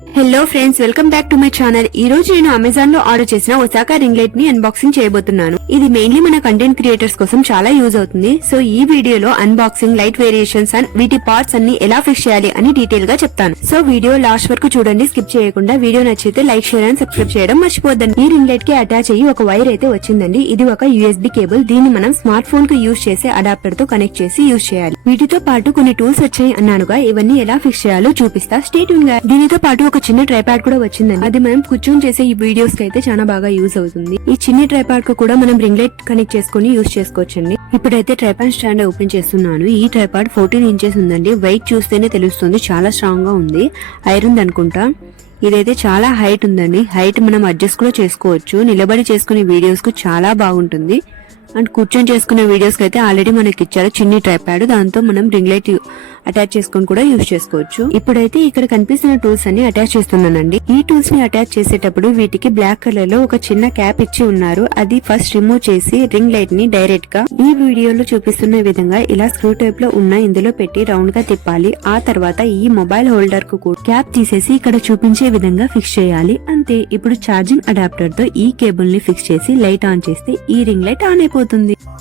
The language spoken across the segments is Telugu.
Hello friends, welcome back to my channel. ఈ రోజు నేను అమెజాన్ లో ఆర్డర్ చేసిన ఒసాకా రింగ్ లైట్ ని అన్బాక్సింగ్ చేయబోతున్నాను. ఇది మెయిన్లీ మన కంటెంట్ క్రియేటర్స్ కోసం చాలా యూజ్ అవుతుంది. సో ఈ వీడియోలో అన్బాక్సింగ్, లైట్ వేరియేషన్స్ అండ్ వీటి పార్ట్స్ అన్ని ఎలా ఫిక్స్ చేయాలి అని డీటెయిల్ గా చెప్తాను. సో వీడియో లాస్ట్ వరకు చూడండి, స్కిప్ చేయకుండా. వీడియో నచ్చితే లైక్, షేర్ అండ్ సబ్స్క్రైబ్ చేయడం మర్చిపోద్దండి. ఈ రింగ్ లైట్ కి అటాచ్ అయ్యి ఒక వైర్ అయితే వచ్చిందండి. ఇది ఒక USB కేబుల్. దీన్ని మనం స్మార్ట్ ఫోన్ కు యూజ్ చేసే అడాప్టర్ తో కనెక్ట్ చేసి యూజ్ చేయాలి. వీటితో పాటు కొన్ని టూల్స్ వచ్చాయి అన్నానుగా, ఇవన్నీ ఎలా ఫిక్స్ చేయాలో చూపిస్తా. స్టే ట్యూన్ గా. దీనితో పాటు ఒక చిన్న ట్రైపాడ్ కూడా వచ్చిందండి. అది మనం కూర్చొని చేసే ఈ వీడియోస్ కి అయితే చాలా బాగా యూజ్ అవుతుంది. ఈ చిన్న ట్రైపాడ్ కు కూడా మనం రింగ్ లైట్ కనెక్ట్ చేసుకుని యూజ్ చేసుకోవచ్చండి. ఇప్పుడైతే ట్రైపాడ్ స్టాండ్ ఓపెన్ చేస్తున్నాను. ఈ ట్రైపాడ్ 14 ఇంచెస్ ఉందండి. వెయిట్ చూస్తేనే తెలుస్తుంది, చాలా స్ట్రాంగ్ గా ఉంది. ఐరన్ అనుకుంటా. ఇదైతే చాలా హైట్ ఉందండి. హైట్ మనం అడ్జస్ట్ కూడా చేసుకోవచ్చు. నిలబడి చేసుకునే వీడియోస్ కు చాలా బాగుంటుంది. అండ్ కూర్చొని చేసుకునే వీడియోస్ కి అయితే ఆల్రెడీ మనకి ఇచ్చారు చిన్ని ట్రైపాడ్. దాంతో మనం రింగ్ లైట్ అటాచ్ చేసుకుని కూడా యూజ్ చేసుకోవచ్చు. ఇప్పుడైతే ఇక్కడ కనిపిస్తున్న టూల్స్ అన్ని అటాచ్ చేస్తున్నానండి. ఈ టూల్స్ ని అటాచ్ చేసేటప్పుడు వీటికి బ్లాక్ కలర్ లో ఒక చిన్న క్యాప్ ఇచ్చి ఉన్నారు. అది ఫస్ట్ రిమూవ్ చేసి రింగ్ లైట్ ని డైరెక్ట్ గా ఈ వీడియోలో చూపిస్తున్న విధంగా ఇలా స్క్రూ టైప్ లో ఉన్న ఇందులో పెట్టి రౌండ్ గా తిప్పాలి. ఆ తర్వాత ఈ మొబైల్ హోల్డర్ కు కూడా క్యాప్ తీసేసి ఇక్కడ చూపించే విధంగా ఫిక్స్ చేయాలి. అంతే. ఇప్పుడు ఛార్జింగ్ అడాప్టర్ తో ఈ కేబుల్ ని ఫిక్స్ చేసి లైట్ ఆన్ చేస్తే ఈ రింగ్ లైట్ ఆన్ అయిపోతుంది.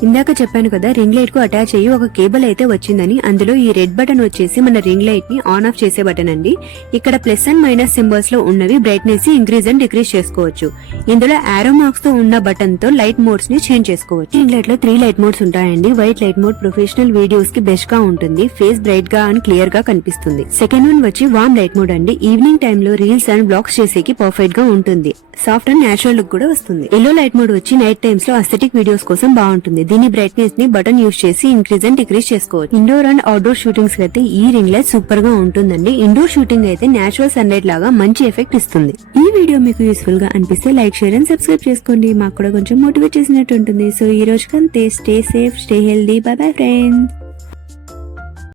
ఇందాక చెప్పాను కదా, రింగ్ లైట్ కు అటాచ్ అయ్యి ఒక కేబుల్ అయితే వచ్చిందని. అందులో ఈ రెడ్ బటన్ వచ్చేసి మన రింగ్ లైట్ ని ఆన్ ఆఫ్ చేసే బటన్ అండి. ఇక్కడ ప్లస్ అండ్ మైనస్ సింబల్స్ లో ఉన్నవి బ్రైట్నెస్ ఇంక్రీజ్ అండ్ డిక్రీజ్ చేసుకోవచ్చు. ఇందులో ఆరో మార్క్స్ తో ఉన్న బటన్ తో లైట్ మోడ్స్ ని చేంజ్ చేసుకోవచ్చు. రింగ్ లైట్ లో 3 లైట్ మోడ్స్ ఉంటాయండి. White light mode professional videos కి బెస్ట్ గా ఉంటుంది. ఫేస్ బ్రైట్ గా అండ్ క్లియర్ గా కనిపిస్తుంది. సెకండ్ వన్ వచ్చి వార్మ్ లైట్ మోడ్ అండి. ఈవినింగ్ టైమ్ లో రీల్స్ అండ్ బ్లాగ్స్ చేసేకి పర్ఫెక్ట్ గా ఉంటుంది. సాఫ్ట్ అండ్ నేచురల్ లుక్ కూడా వస్తుంది. ఎల్లో లైట్ మోడ్ వచ్చి నైట్ టైమ్స్ లో అస్థెటిక్ వీడియోస్ కోసం బాగుంటుంది. దీని బ్రైట్నెస్ ని బటన్ యూజ్ చేసి ఇంక్రీజ్ అండ్ డిక్రీజ్ చేసుకోవచ్చు. ఇండోర్ అండ్ అవుట్డోర్ షూటింగ్స్ అయితే ఈ రింగ్ లైట్ సూపర్ గా ఉంటుందండి. ఇండోర్ షూటింగ్ అయితే నేచురల్ సన్ లైట్ లాగా మంచి ఎఫెక్ట్ ఇస్తుంది. ఈ వీడియో మీకు యూస్ఫుల్ గా అనిపిస్తే లైక్, షేర్ అండ్ సబ్స్క్రైబ్ చేసుకోండి. మాకు కూడా కొంచెం మోటివేట్ చేసినట్టు ఉంటుంది. సో ఈ రోజు కంతే. Stay safe, stay healthy. Bye bye friends.